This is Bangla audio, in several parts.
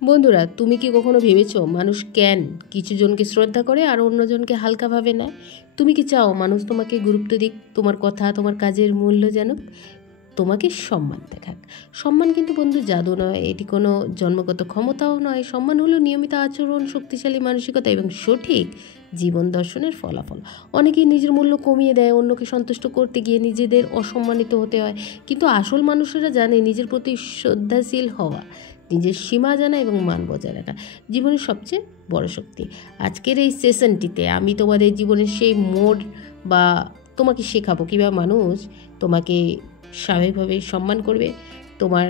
বন্ধুরা, তুমি কি কখনো ভেবেছো মানুষ কেন কিছু জনকে শ্রদ্ধা করে আর অন্যজনকে হালকাভাবে নেয়? তুমি কি চাও মানুষ তোমাকে গুরুত্ব দিক, তোমার কথা, তোমার কাজের মূল্য জানুক, তোমাকে সম্মান দেখাক? সম্মান কিন্তু বন্ধু জাদু নয়, এটি কোনো জন্মগত ক্ষমতাও নয়। সম্মান হলো নিয়মিত আচরণ, শক্তিশালী মানসিকতা এবং সঠিক জীবন দর্শনের ফলাফল। অনেকেই নিজের মূল্য কমিয়ে দেয়, অন্যকে সন্তুষ্ট করতে গিয়ে নিজেদের অসম্মানিত হতে হয়। কিন্তু আসল মানুষেরা জানে নিজের প্রতি শ্রদ্ধাশীল হওয়া, নিজের সীমা জানা এবং মান বজায় রাখা জীবনের সবচেয়ে বড় শক্তি। আজকের এই সেশনটিতে আমি তোমাদের জীবনের সেই মোড় বা তোমাকে শেখাবো কীভাবে মানুষ তোমাকে স্বাভাবিকভাবে সম্মান করবে, তোমার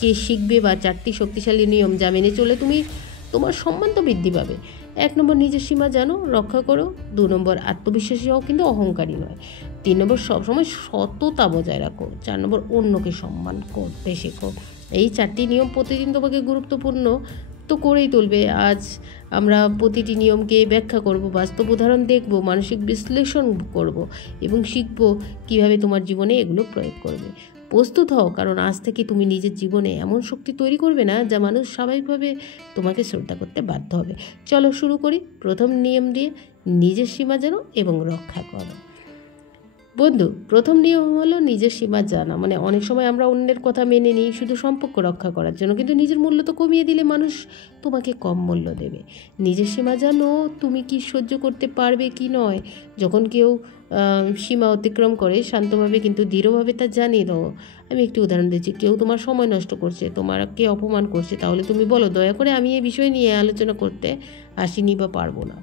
কে শিখবে বা 4টি শক্তিশালী নিয়ম যা মেনে চলে তুমি তোমার সম্মান তো বৃদ্ধি পাবে। 1 নম্বর, নিজের সীমা জানো, রক্ষা করো। 2 নম্বর, আত্মবিশ্বাসী হও কিন্তু অহংকারী নয়। 3 নম্বর, সবসময় সততা বজায় রাখো। 4 নম্বর, অন্যকে সম্মান করতে শেখো। এই 4টি নিয়ম প্রতিদিন তোমাকে গুরুত্বপূর্ণ তো করেই তুলবে। আজ আমরা প্রতিটি নিয়মকে ব্যাখ্যা করব, বাস্তব উদাহরণ দেখব, মানসিক বিশ্লেষণ করব এবং শিখব কিভাবে তোমার জীবনে এগুলো প্রয়োগ করবে। প্রস্তুত হও, কারণ আজ থেকে তুমি নিজের জীবনে এমন শক্তি তৈরি করবে না যা মানুষ স্বাভাবিকভাবে তোমাকে শ্রদ্ধা করতে বাধ্য হবে। চলো শুরু করি প্রথম নিয়ম দিয়ে, নিজের সীমা জানো এবং রক্ষা করো। বন্ধু, প্রথম নিয়ম হলো নিজের সীমা জানা। মানে অনেক সময় আমরা অন্যের কথা মেনে নিই শুধু সম্পর্ক রক্ষা করার জন্য, কিন্তু নিজের মূল্য তো কমিয়ে দিলে মানুষ তোমাকে কম মূল্য দেবে। নিজের সীমা জানো, তুমি কি সহ্য করতে পারবে কি নয়। যখন কেউ সীমা অতিক্রম করে শান্তভাবে কিন্তু দৃঢ়ভাবে তা জানিয়ে দাও। আমি একটি উদাহরণ দিচ্ছি, কেউ তোমার সময় নষ্ট করছে, তোমাকে অপমান করছে, তাহলে তুমি বলো, দয়া করে আমি এই বিষয় নিয়ে আলোচনা করতে আসিনি বা পারবো না।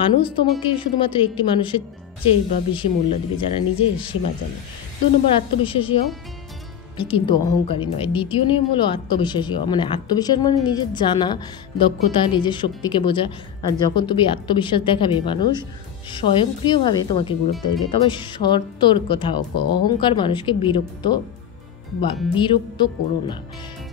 মানুষ তোমাকে শুধুমাত্র একটি মানুষের চেয়ে বা বেশি মূল্য দেবে যারা নিজের সীমা জানে। 2 নম্বর, আত্মবিশ্বাসী হও কিন্তু অহংকারী নয়। দ্বিতীয় নিয়ম হলো আত্মবিশ্বাসী হও। মানে আত্মবিশ্বাস মানে নিজের জানা, দক্ষতা, নিজের শক্তিকে বোঝা। আর যখন তুমি আত্মবিশ্বাস দেখাবে মানুষ স্বয়ংক্রিয়ভাবে তোমাকে গুরুত্ব দেবে। তবে সতর্ক থাকো, অহংকার মানুষকে বিরক্ত করো না।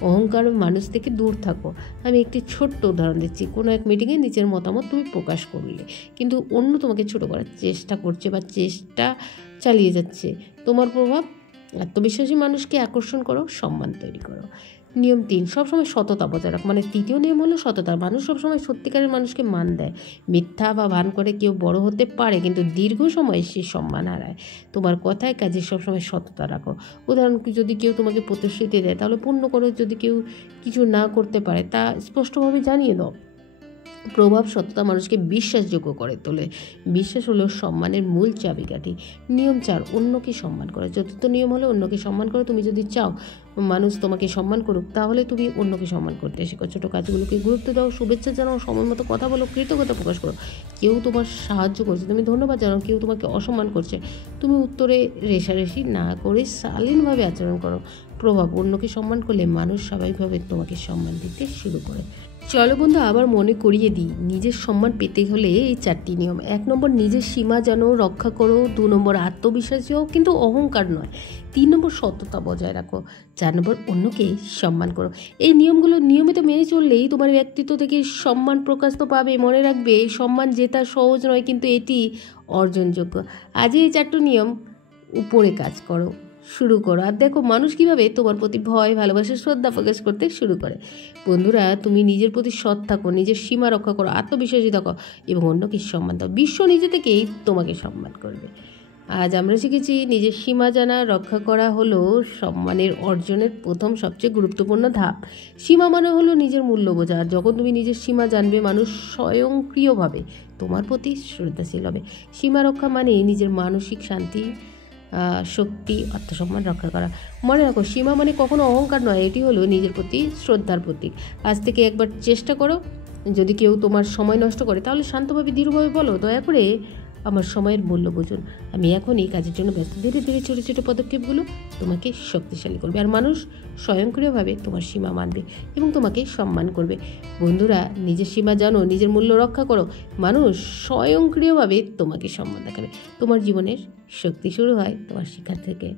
অহংকার মানুষ থেকে দূর থাকো। আমি একটি ছোট্ট উদাহরণ দিচ্ছি, কোনো এক মিটিংয়ে নিজের মতামত তুমি প্রকাশ করলে, কিন্তু অন্য তোমাকে ছোট করার চেষ্টা করছে বা চেষ্টা চালিয়ে যাচ্ছে। তোমার প্রভাব, আত্মবিশ্বাসী মানুষকে আকর্ষণ করো, সম্মান তৈরি করো। নিয়ম 3, সবসময় সততা বজায় রাখো। মানে তৃতীয় নিয়ম হলো সততা। মানুষ সবসময় সত্যিকারের মানুষকে মান দেয়। মিথ্যা বা ভান করে কেউ বড় হতে পারে, কিন্তু দীর্ঘ সময় সে সম্মান হারায়। তোমার কথায় কাজে সবসময় সততা রাখো। উদাহরণ, যদি কেউ তোমাকে প্রতিশ্রুতি দেয় তাহলে পূর্ণ করো। যদি কেউ কিছু না করতে পারে তা স্পষ্টভাবে জানিয়ে দাও। প্রভাব, সততা মানুষকে বিশ্বাসযোগ্য করে তোলে। বিশ্বাস হলো সম্মানের মূল চাবিকাঠি। নিয়ম 4, অন্যকে সম্মান করো। 4র্থ নিয়ম হলো অন্যকে সম্মান করো। তুমি যদি চাও মানুষ তোমাকে সম্মান করুক, তাহলে তুমি অন্যকে সম্মান করতে শেখো। ছোটো কাজগুলোকে গুরুত্ব দাও, শুভেচ্ছা জানাও, সময় মতো কথা বলো, কৃতজ্ঞতা প্রকাশ করো। কেউ তোমার সাহায্য করছে, তুমি ধন্যবাদ জানাও। কেউ তোমাকে অসম্মান করছে, তুমি উত্তরে রেষারেষি না করে শালীনভাবে আচরণ করো। প্রভাব, অন্যকে সম্মান করলে মানুষ স্বাভাবিকভাবে তোমাকে সম্মান দিতে শুরু করে। চলো বন্ধু, আবার মনে করিয়ে দিই, নিজের সম্মান পেতে হলে এই 4টি নিয়ম। 1 নম্বর, নিজের সীমা জানো, রক্ষা করো। 2 নম্বর, আত্মবিশ্বাসী হও কিন্তু অহংকার নয়। 3 নম্বর, সততা বজায় রাখো। 4 নম্বর, অন্যকে সম্মান করো। এই নিয়মগুলো নিয়মিত মেনে চললেই তোমার ব্যক্তিত্ব থেকে সম্মান প্রকাশ তো পাবে। মনে রাখবে, এই সম্মান জেতা সহজ নয়, কিন্তু এটি অর্জনযোগ্য। আজই এই 4টি নিয়ম উপরে কাজ করো, শুরু করো, আর দেখো মানুষ কীভাবে তোমার প্রতি ভয়, ভালোবাসা, শ্রদ্ধা প্রকাশ করতে শুরু করে। বন্ধুরা, তুমি নিজের প্রতি সৎ থাকো, নিজের সীমা রক্ষা করো, আত্মবিশ্বাসী থাকো এবং অন্যকে সম্মান দাও। বিশ্ব নিজে থেকেই তোমাকে সম্মান করবে। আজ আমরা শিখেছি নিজের সীমা জানা, রক্ষা করা হলো সম্মানের অর্জনের প্রথম সবচেয়ে গুরুত্বপূর্ণ ধাপ। সীমা মানে হলো নিজের মূল্য বোঝা। আর যখন তুমি নিজের সীমা জানবে, মানুষ স্বয়ংক্রিয়ভাবে তোমার প্রতি শ্রদ্ধাশীল হবে। সীমা রক্ষা মানে নিজের মানসিক শান্তি, শক্তি, আত্মসম্মান রক্ষা করা। মনে রাখো, সীমা মানে কখনো অহংকার নয়, এটি হলো নিজের প্রতি শ্রদ্ধার প্রতীক। আজ থেকে একবার চেষ্টা করো, যদি কেউ তোমার সময় নষ্ট করে তাহলে শান্তভাবে দৃঢ়ভাবে বলো, দয়া করে আমার সময়ের মূল্য বুঝুন, আমি এখন এই কাজের জন্য ব্যস্ত। ধীরে ধীরে ছোটো ছোটো পদক্ষেপগুলো তোমাকে শক্তিশালী করবে, আর মানুষ স্বয়ংক্রিয়ভাবে তোমার সীমা মানবে এবং তোমাকে সম্মান করবে। বন্ধুরা, নিজের সীমা জানো, নিজের মূল্য রক্ষা করো, মানুষ স্বয়ংক্রিয়ভাবে তোমাকে সম্মান দেখাবে। তোমার জীবনের শক্তি শুরু হয় তোমার শিক্ষা থেকে,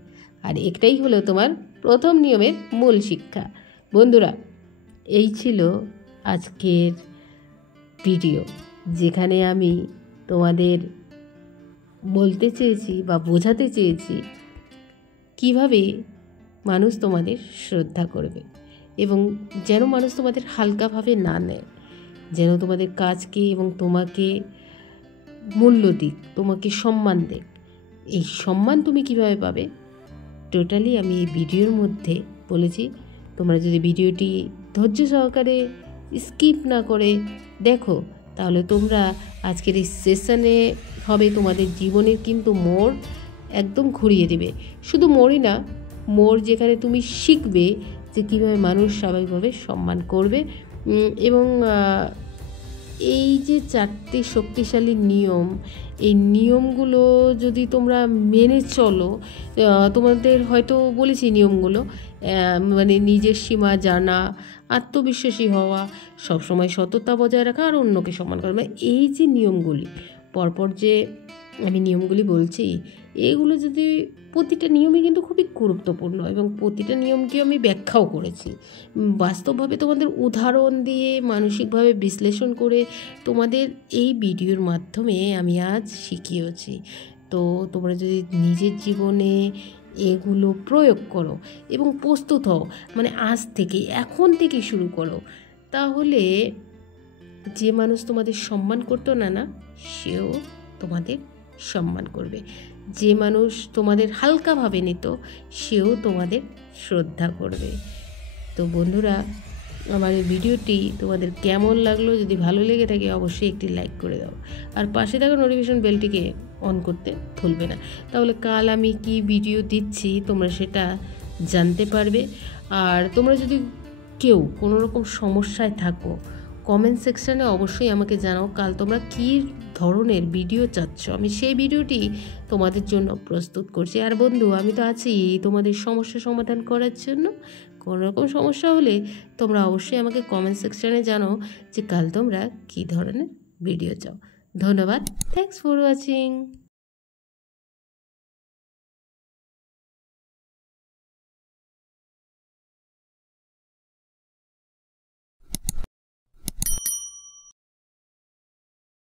আর এটাই হলো তোমার প্রথম নিয়মের মূল শিক্ষা। বন্ধুরা, এই ছিল আজকের ভিডিও, যেখানে আমি তোমাদের বলতে চেয়েছি বা বোঝাতে চেয়েছি কিভাবে মানুষ তোমাদের শ্রদ্ধা করবে এবং যেন মানুষ তোমাদের হালকাভাবে না নেয়, যেন তোমাদের কাজকে এবং তোমাকে মূল্য দিক, তোমাকে সম্মান দেক। এই সম্মান তুমি কিভাবে পাবে টোটালি আমি এই ভিডিওর মধ্যে বলেছি। তোমরা যদি ভিডিওটি ধৈর্য সহকারে স্কিপ না করে দেখো, তাহলে তোমরা আজকের এই সেশনে হবে তোমাদের জীবনের কিন্তু মোড় একদম ঘুরিয়ে দেবে। শুধু মোড়ই না, মোড় যেখানে তুমি শিখবে যে কীভাবে মানুষ স্বাভাবিকভাবে সম্মান করবে। এবং এই যে 4টি শক্তিশালী নিয়ম, এই নিয়মগুলো যদি তোমরা মেনে চলো, তোমাদের হয়তো বলেছি নিয়মগুলো, মানে নিজের সীমা জানা, আত্মবিশ্বাসী হওয়া, সবসময় সততা বজায় রাখা আর অন্যকে সম্মান করা, মানে এই যে নিয়মগুলি পরপর যে আমি নিয়মগুলি বলছি, এগুলো যদি প্রতিটা নিয়মই কিন্তু খুবই গুরুত্বপূর্ণ এবং প্রতিটা নিয়মকে আমি ব্যাখ্যাও করেছি বাস্তবভাবে, তোমাদের উদাহরণ দিয়ে মানসিকভাবে বিশ্লেষণ করে তোমাদের এই ভিডিওর মাধ্যমে আমি আজ শিখিয়েছি। তো তোমরা যদি নিজের জীবনে এগুলো প্রয়োগ করো এবং প্রস্তুত হও, মানে আজ থেকে এখন থেকে শুরু করো, তাহলে যে মানুষ তোমাদের সম্মান করতো না সেও তোমাদের সম্মান করবে। যে মানুষ তোমাদের হালকাভাবে নিত সেও তোমাদের শ্রদ্ধা করবে। তো বন্ধুরা, আমার এই ভিডিওটি তোমাদের কেমন লাগলো? যদি ভালো লেগে থাকে অবশ্যই একটি লাইক করে দাও, আর পাশে থাকা নোটিফিকেশন বেলটিকে অন করতে ভুলবে না। তাহলে কাল আমি কি ভিডিও দিচ্ছি তোমরা সেটা জানতে পারবে। আর তোমরা যদি কেউ কোনো রকম সমস্যায় থাকো, কমেন্ট সেকশানে অবশ্যই আমাকে জানাও কাল তোমরা কী ধরনের ভিডিও চাচ্ছ, আমি সেই ভিডিওটি তোমাদের জন্য প্রস্তুত করছি। আর বন্ধু, আমি তো আছি তোমাদের সমস্যা সমাধান করার জন্য। কোনো রকম সমস্যা হলে তোমরা অবশ্যই আমাকে কমেন্ট সেকশানে জানাও যে কাল তোমরা কী ধরনের ভিডিও চাও। ধন্যবাদ, থ্যাঙ্কস ফর ওয়াচিং।